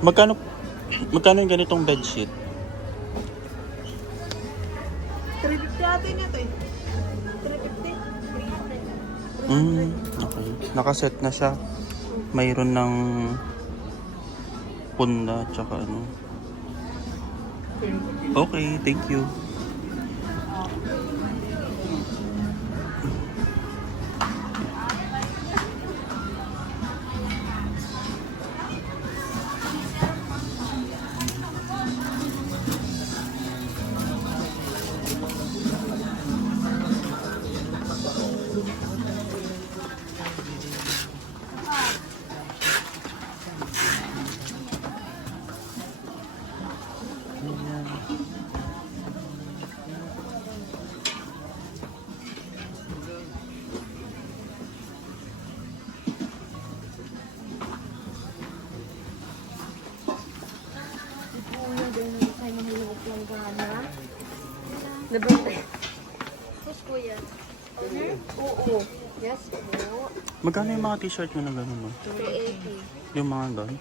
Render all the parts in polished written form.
Magkano, magkano yung ganitong bedsheet? 350 atin ito eh. 350? 300. Okay. Nakaset na siya. Mayroon ng punda tsaka ano. Okay, thank you. Tapos kuya. Owner? Oo. Yes po. Magkano yung mga t-shirt mo na gano'n, no? 380. Yung mga gano'n?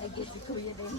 I guess si kuya din.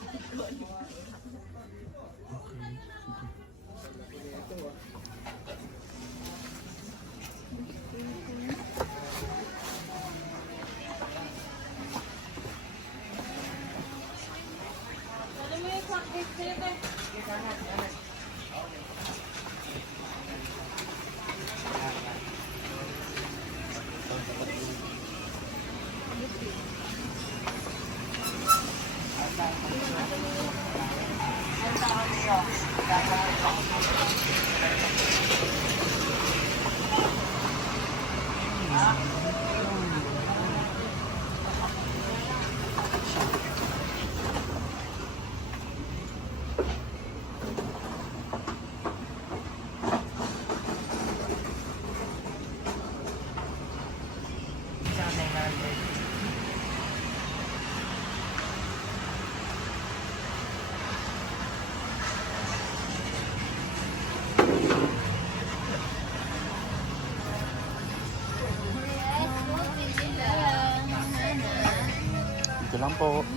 Ito lang po.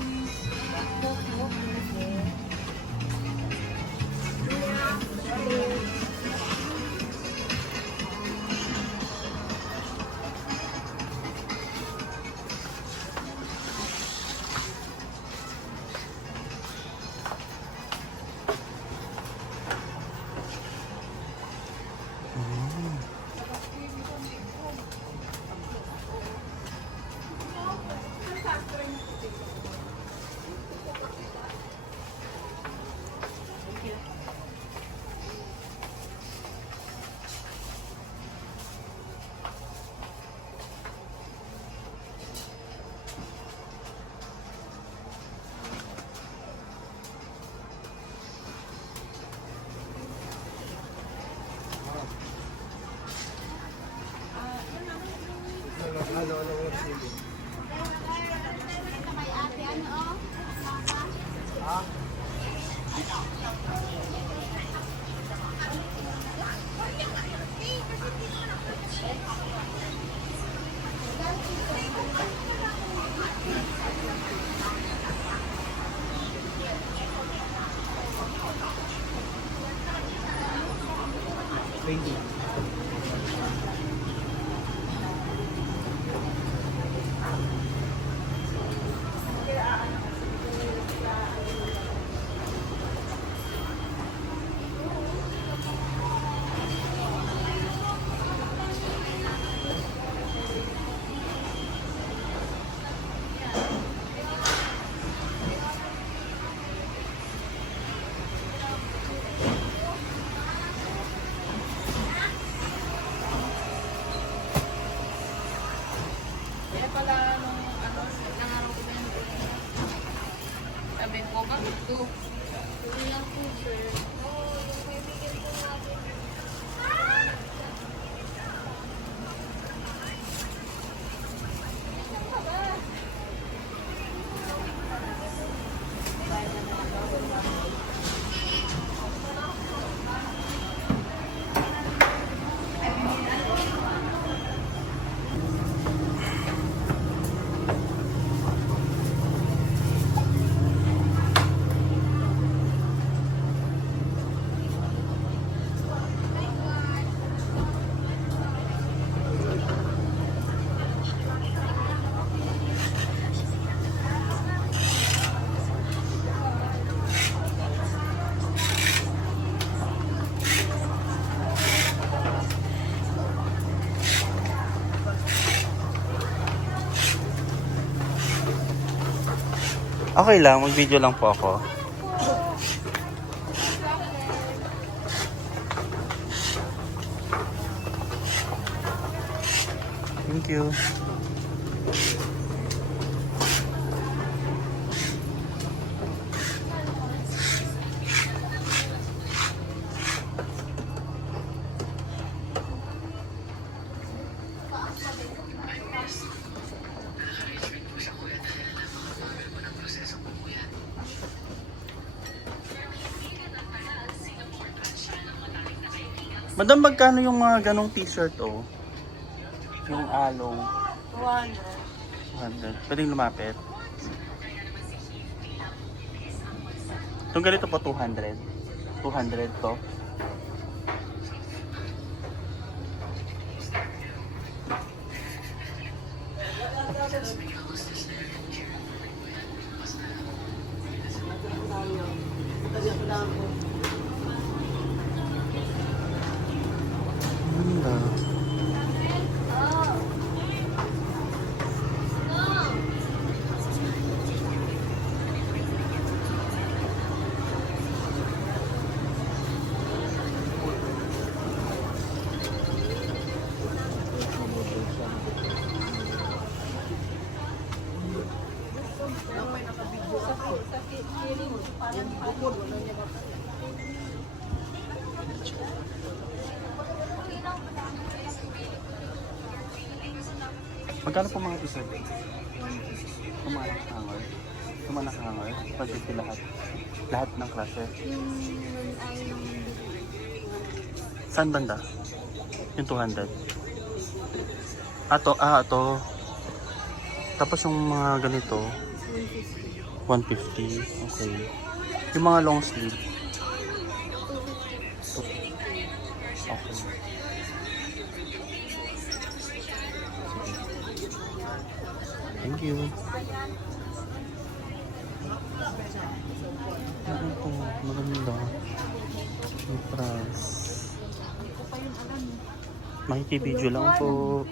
Okay lang, mag-video lang po ako. Thank you. Madam, magkano yung mga ganong t-shirt, oh? Yung along. 200. Pwedeng lumapit. Itong ganito po, 200. 200 to. Ganda. Magkano po mga t-shirt? Yung mga nakahanger? Yung mga nakahanger? Pagkiti lahat? Lahat ng klase? Saan banda? Yung 200? Ato. Tapos yung mga ganito? 150. Okay. Yung mga long sleeve? Okay. Thank you. Ano po? Maganda. May price. Makikibidyo lang po.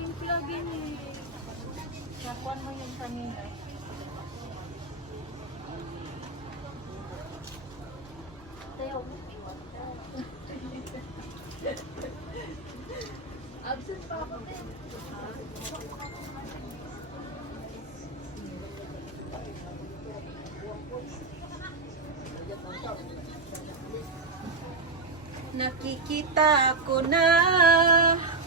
Nakuan mo yung kanina. Absent pa ako din. Nakikita ko na.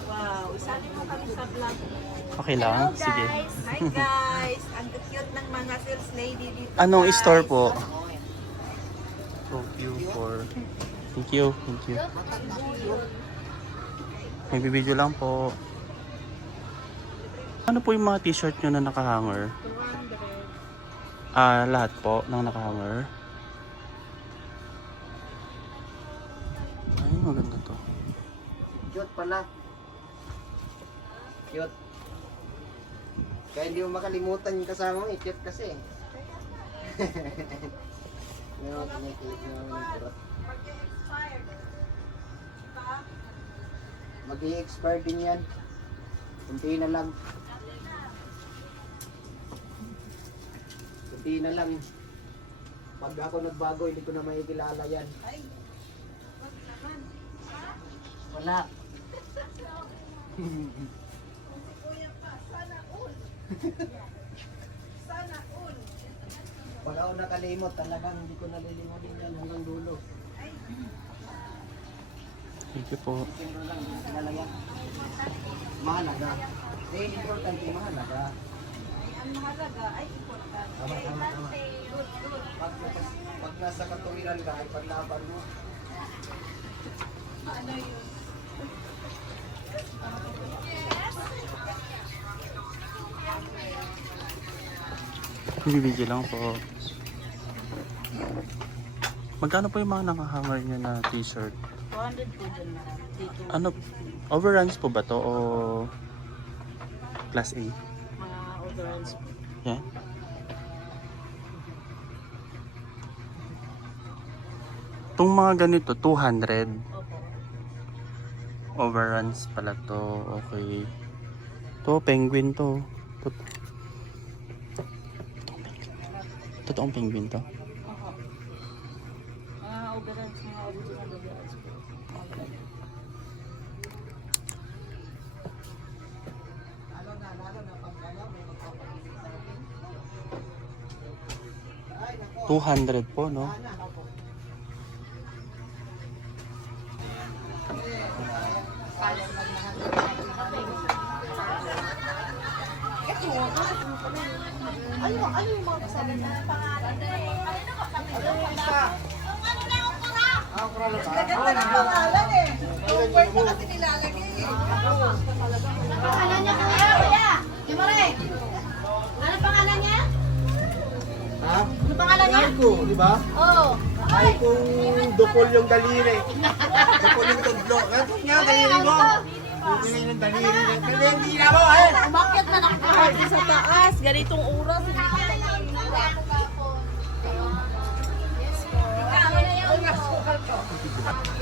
Wow, isali mo kami sa vlog. Okay lang? Sige. Hi guys! Ang cute ng mga sales lady dito. Anong guys. store po? Thank you for... Thank you. May bibidyo lang po. Ano po yung mga t-shirt nyo na nakahanger? 200. Lahat po ng nakahanger. Ay, maganda to. Cute pala. Cute. Kaya hindi mo makalimutan yung kasama mo, cute kasi. Yung kinikilig na yung kurot. Mag-i-expire din yan. Kunti na lang. Kunti na lang. Pag ako nagbago, hindi ko na makikilala yan. Wala. Pag ako nakalimot, talagang hindi ko nalilimutin yan hanggang dulo. Thank you po. Sino lang, kilala yan. Mahalaga. Eh, importante, mahalaga. Ang mahalaga ay important. Tama. Pag nasa katuwiran ka, ay paglaban mo. Ano yun? Bibidyo lang po. Magkano po yung mga nakahanger nyo na t-shirt? 200 po dyan na. Dito. Ano, overruns po ba to o class A? Mga overalls po. Yeah. Itong mga ganito, 200. Opo. Overruns pala to. Okay. To, penguin to. Totoong penguin to. Opo. Mga overalls, mga original overalls po. Lalo na pag may magpapakita sa akin. Ay, nako. 200 po, no? Ano yung mga kasama niya? Gaganda ng pangalan eh. Yung word na kasi nilalagay eh. Pangalan niya kuya? Jimare! Ano pangalan niya? Ha? Ano pangalan niya? Ko, di ba? Oo. Ay, kung dupol yung daliri. Dupol yung tudlo. Ganito niya, daliri mo. Dupol yung daliri. Hindi na mo, eh. Umakyat na nakakahati sa taas. Ganitong oras.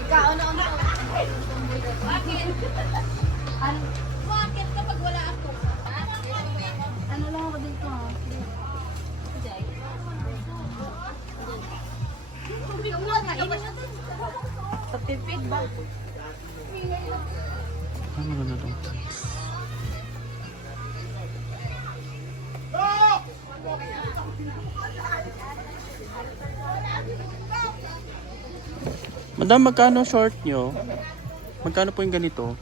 Ikaw, ano? Bakit? Bakit kapag wala ako? Ano lang ako dito ha? Sa tipid ba? Ano maganda to? Madam, magkano short nyo? Magkano po yung ganito?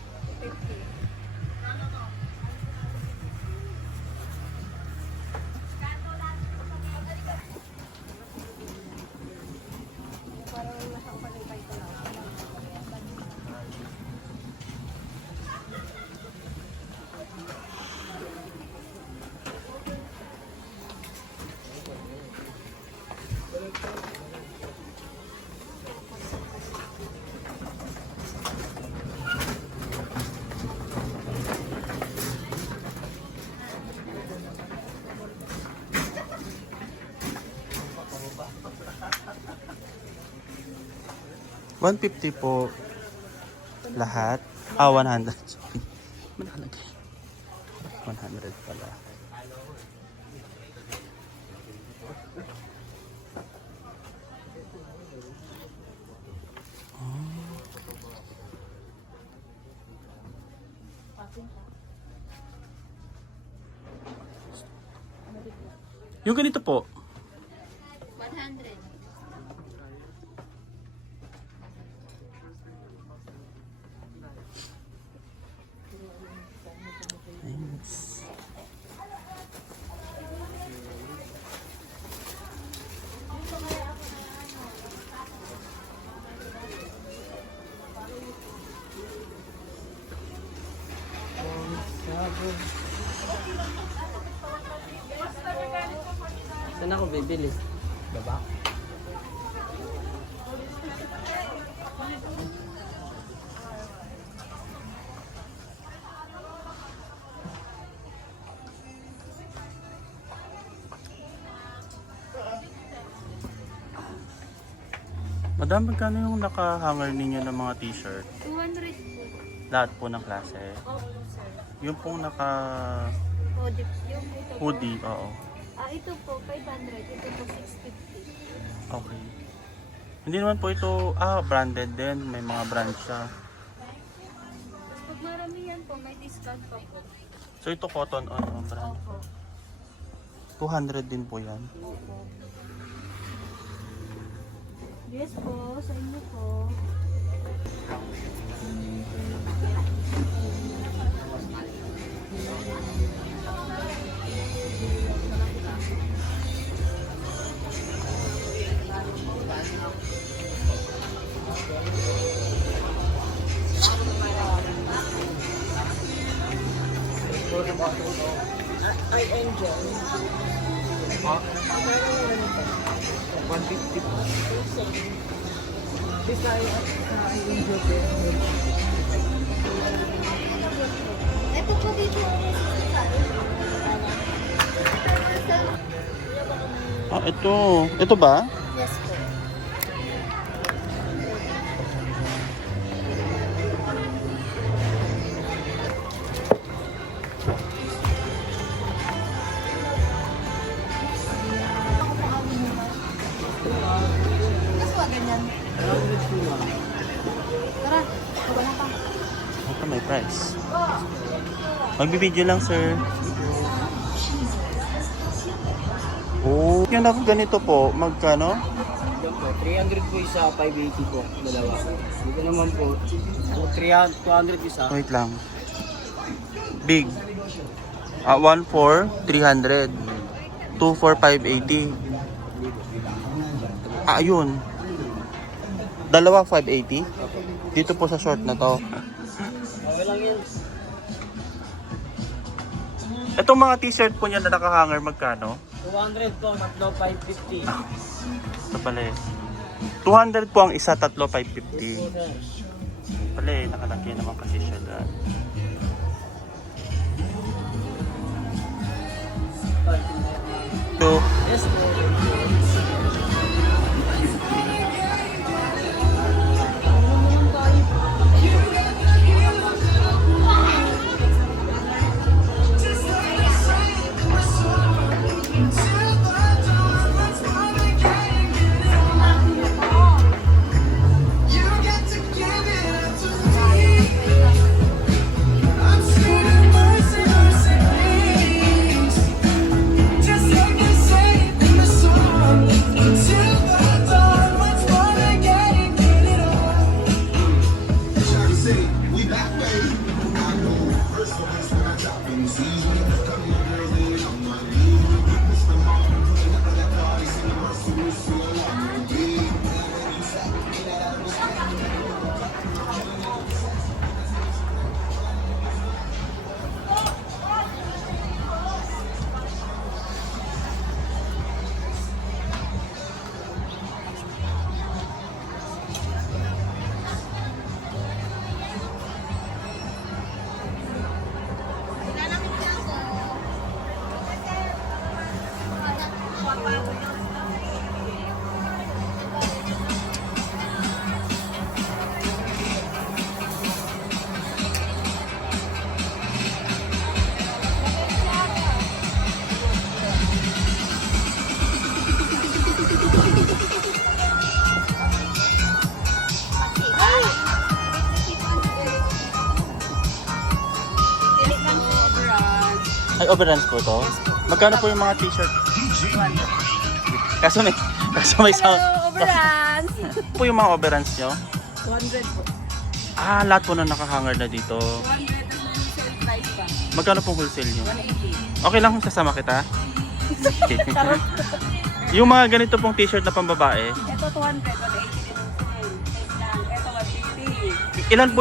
$150 po lahat. 100. Sorry. Malaki. 100 pala. Yung ganito po. 100. Thanks. Saan ako bibili? Baba? Madam, magkano yung naka-hanger ninyo ng mga t-shirt? 200 po. Lahat po ng klase. Opo, sir. Yung pong naka Hoodie. Yung ito po. hoodie, oo. Ito po, 500. Ito po, 650. Okay. Hindi naman po ito, branded din. May mga brand siya. Pag marami yan po, may discount pa po. So ito cotton on brand. Opo. 200 din po yan. Opo. Yes po, sa inyo po. I enjoy. 150 po. Ito po dito. Ito. Ito ba? Yes po. price. Magbibideo lang, sir. Oh, yung ako ganito po, magkano? Yan po, 300 po isa, 580 po, dalawa. Dito naman po, 200 isa. Wait lang. Big. 1,400, 300. 2,400, 580. Ayun. Dalawa 580. Dito po sa short na to. Okay lang yan. Itong mga t-shirt po niya na nakahanger, magkano? 200 po, tatlo 550. Ito pala eh. 200 po ang isa, tatlo 550. Pala eh, nakalaki naman kasi siya dyan. So, Yes po. ay, overruns po to? Magkano po yung mga t-shirt? Kaso may sound. Overruns! Po yung mga overruns nyo? 200 po. Ah, lahat po na nakahanger na dito. 200 ang sale price pa. Magkano pong wholesale nyo? 180. Okay lang kung sasama kita? Yung mga ganito pong t-shirt na pambabae, Ito 200, 180 din ang sale. Same lang. Ito 150. ilan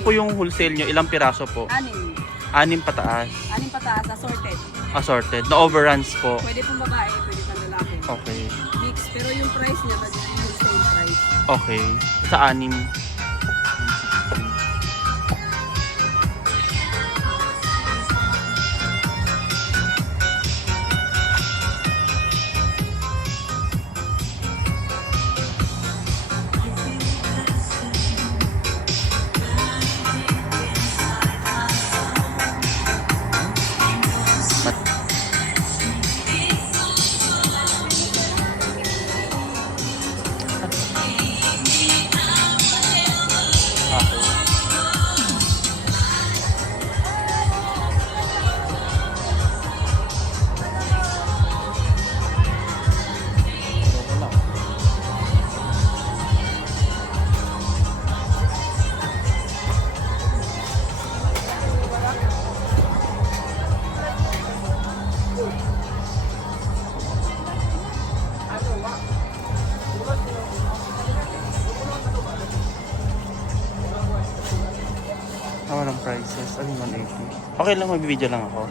po yung wholesale nyo? Ilang piraso po? 6. 6 pataas. 6 pataas, assorted. Assorted. Na overruns po. Pwede pong babae, pwede pang lalaki. Okay. Mix, pero yung price niya, pwede yung same price. Okay. Sa 6. Walang prices. Ano 180? Okay lang, mag-video lang ako.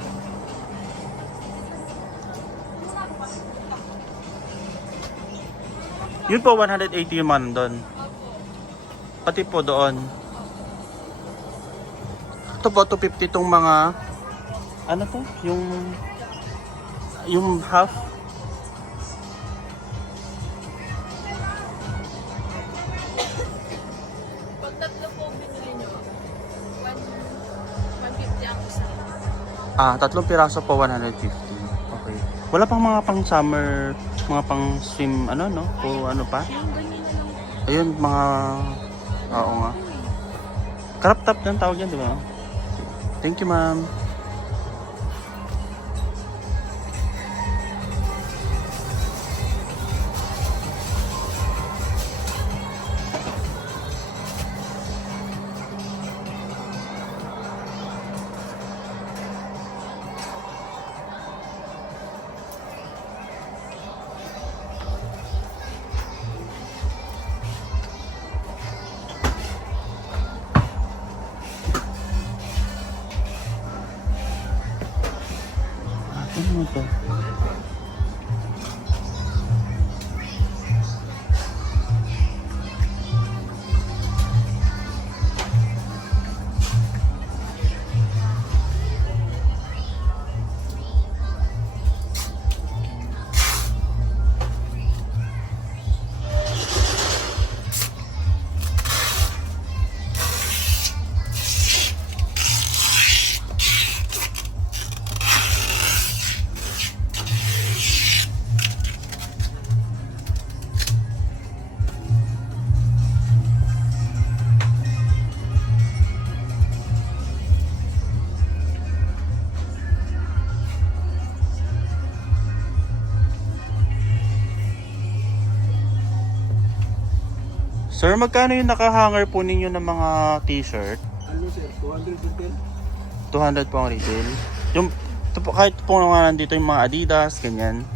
Yun po, 180 yung man doon. Pati po doon. Ito po, 250 tong mga... Ano to? Yung half. Pag tatlo po binili nyo, 150 ang isa. Tatlong piraso po, 150. Okay. Wala pang mga pang summer, mga pang swim, ano, no? O ano pa? Yung ganyan na lang. Ayun, mga... Oo nga. Crop top ng tawag yan, di ba? Thank you, ma'am. Ano mo to? Sir, magkano yung nakahanger po ninyo ng mga t-shirt? Ano sir, 210? 200 po ang retail. Yung, kahit po naman nandito yung mga Adidas, ganyan.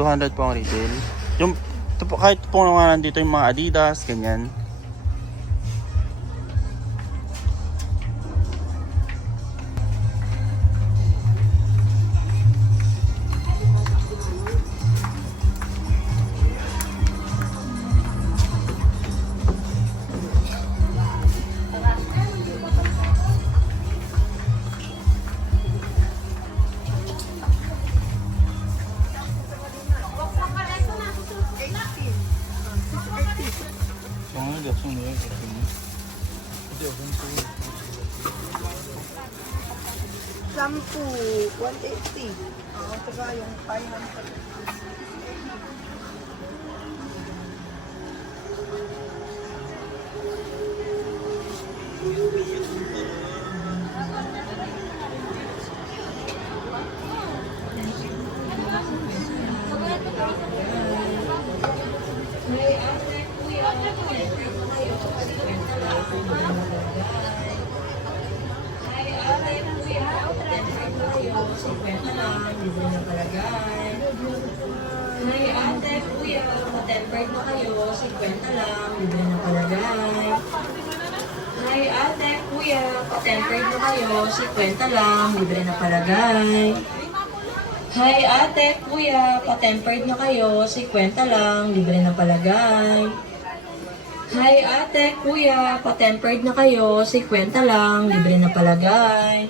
$200 po ang retail. Yung, kahit po naman nandito yung mga Adidas, ganyan. Shampoo, 180. Saka yung 500. Ay, ate, kuya, pa-tempered na kayo, 50 lang, libre na palagay. Ay, ate, kuya, pa-tempered na kayo, 50 lang, libre na palagay. Ay, ate, kuya, pa-tempered na kayo, 50 lang, libre na palagay. Ay, ate, kuya, pa-tempered na kayo, 50 lang, libre na palagay.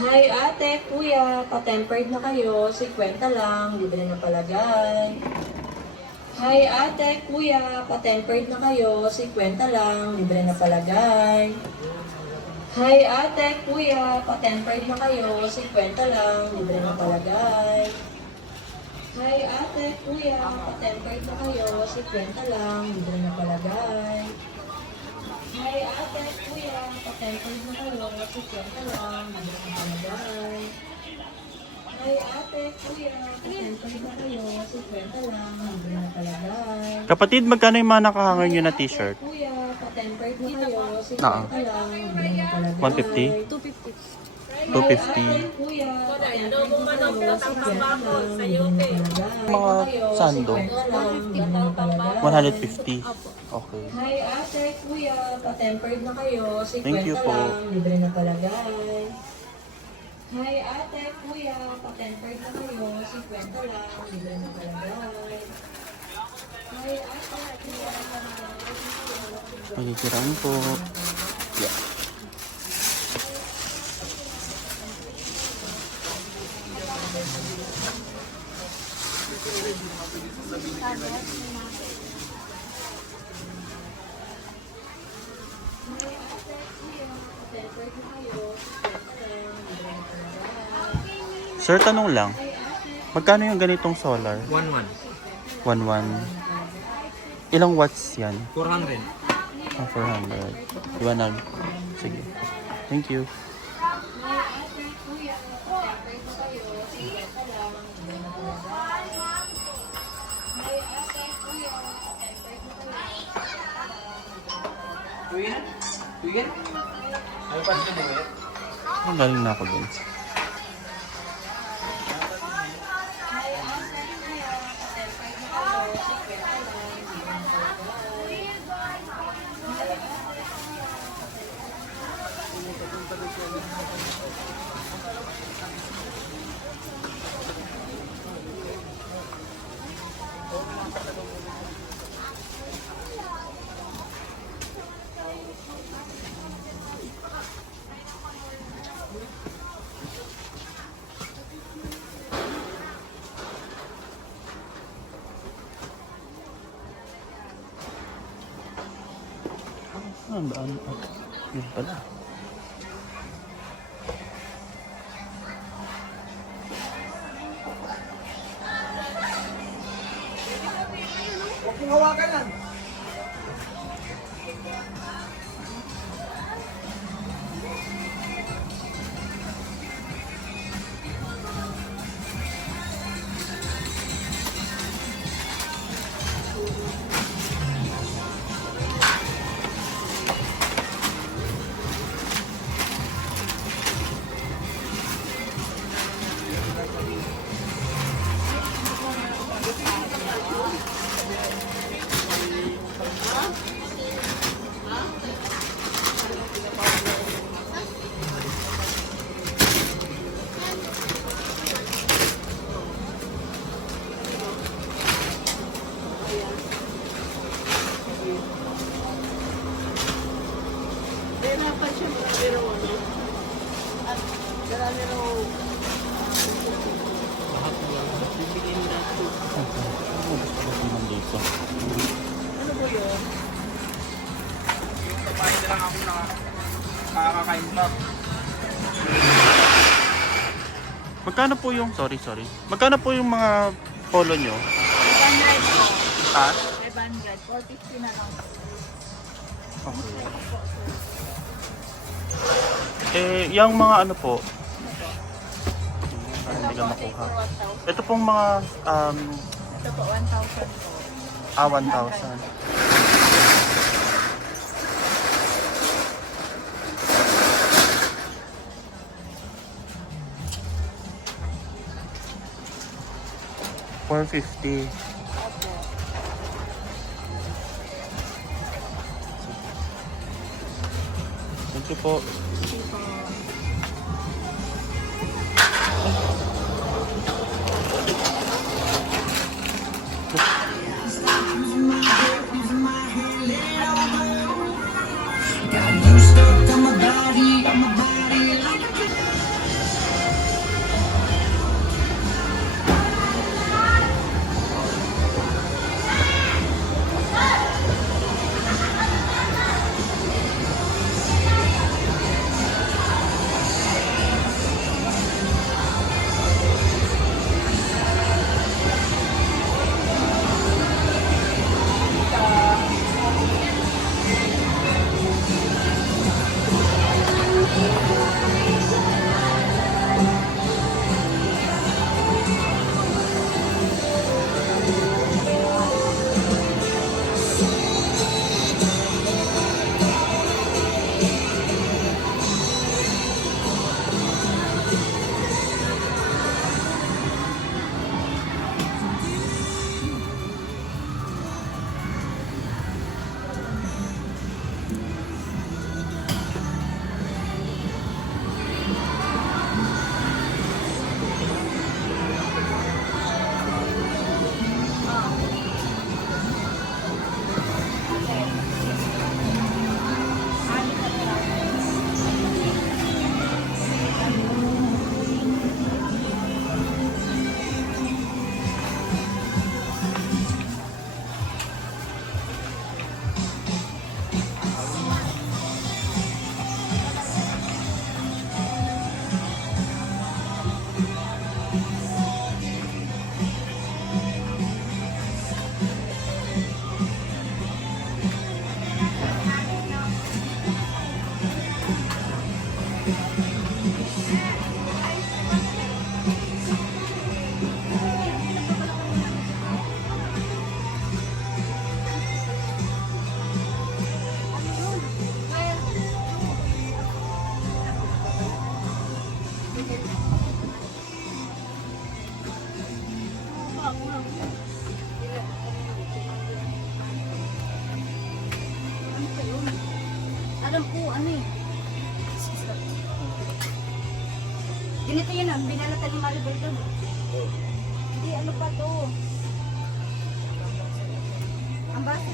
Hi ate, kuya, pa-tempered na kayo, 50 lang, libre na palagay. Hi ate, kuya, pa-tempered na kayo, 50 lang, libre na palagay. Hi ate, kuya, pa-tempered na kayo, 50 lang, libre na palagay. Hi ate, kuya, pa-tempered na kayo, 50 lang, libre na palagay. Hi ate, kuya, pa-tempered na kayo, 50 lang, libre na palagay. Hi ate, kuya, pa-tempered na kayo, 50 lang, libre na palagay. Kapatid, magkano yung mga nakahanger nyo na t-shirt? Kuya, pa-tempered na kayo, 50 Ah. lang, libre na palagay. 150? 250. Kuya, pa-tempered na kayo, 50 lang, libre na palagay. Mga sando? 50 lang, libre na palagay. 150. Okay. Hi ate, kuya, pa-tempered na kayo, 50 Thank you po. lang, libre na palagay. Hi ate, kuya, pa-tempered na kayo, 50 lang, libre na palagay. Hi ate, kuya, Pagkikiraan po. Yeah. Sir, tanong lang. Magkano yung ganitong solar? 1-1. 1-1. Ilang watts yan? 400. 400. Iwanag. Sige. Thank you. Ang galing na ako dun. Yun pala. Huwag mong hawakan lang. Hirapan siya pero ano. At marami raw Gusto ko naman dito. ano ba yun? Kapag na lang ako nakakakain pa. Magkano po yung, sorry. Magkano po yung mga polo nyo? 500 po. Ha? 500. 450 na lang. Okay. Yung mga ano po? Hindi ka makuha. Ito pong mga, Ito po, 1,000 po. 1,000. $450. Thank you po. Alam po, ano eh. Ganito yun ah, binalatan ni Maribel doon. Hindi, ano pa to? Ang basa.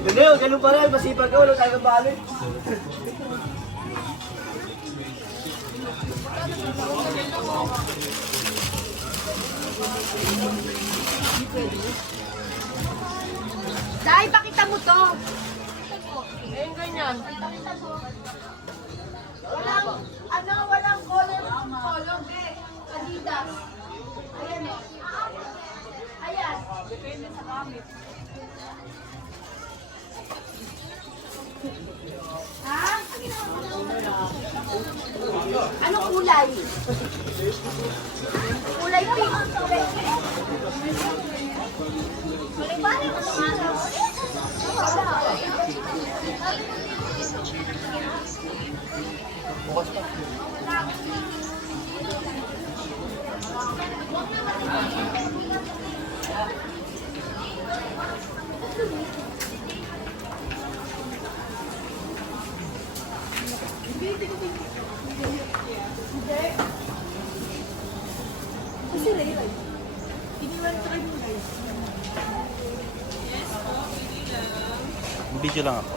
Hindi, ganun pa rin. Masipag ka, wala tayo kabali. Dahil pakita mo to. Ayun, ganyan. Walang color, be. Adidas. Ayan o. Ayan. Depende sa gamit. Ha? Anong kulay? Kulay pink. Kulay pink. Kulay parang araw. Video lang ako.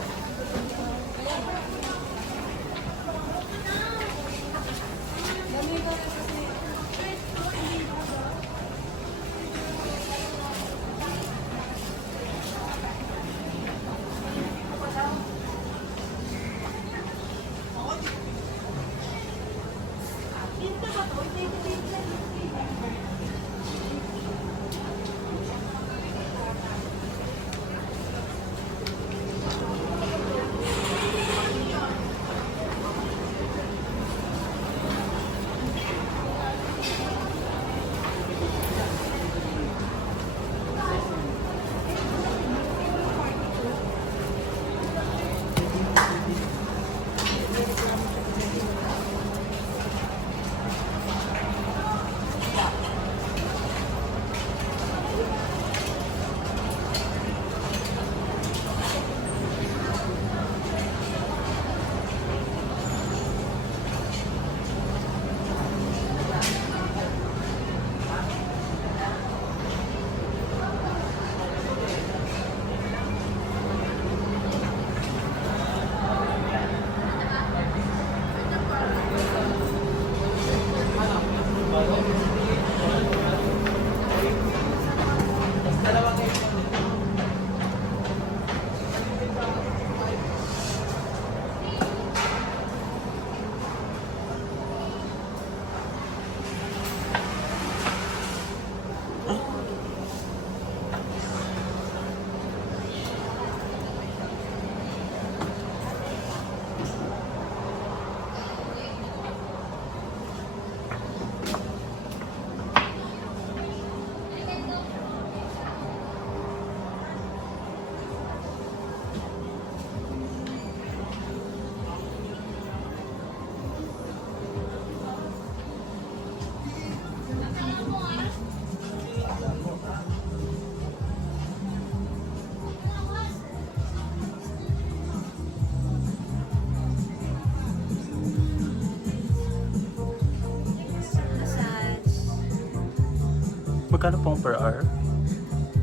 Magkano pong per hour?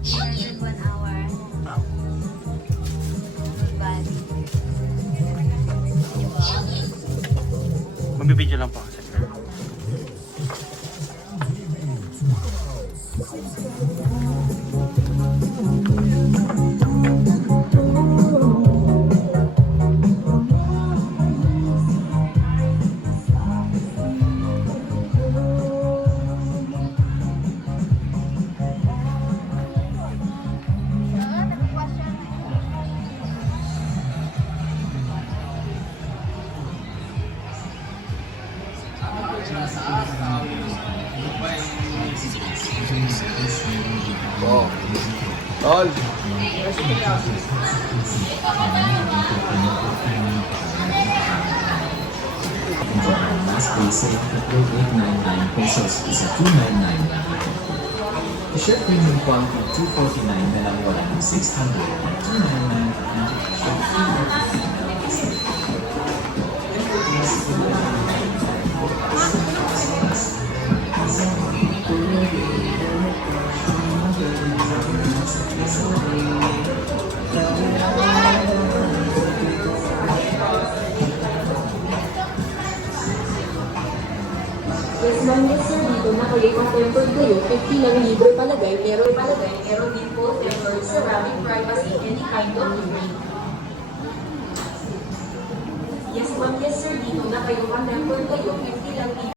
1 hour. Ah. Bali. Magbibideo lang po kasi. Oh. Tol. Ang last basic at 899 pesos is a 299 lang. T-shirt premium quality 249 na lang wala ng 600 at 299 ang t-shirt. Yes ma'am, yes sir. Dito na kayo kung tempered kayo. 50 lang libre palagay. Meron din po tempered ceramic privacy, any kind of degree. Yes ma'am, yes sir. Dito na kayo kung tempered kayo. 50 lang libre.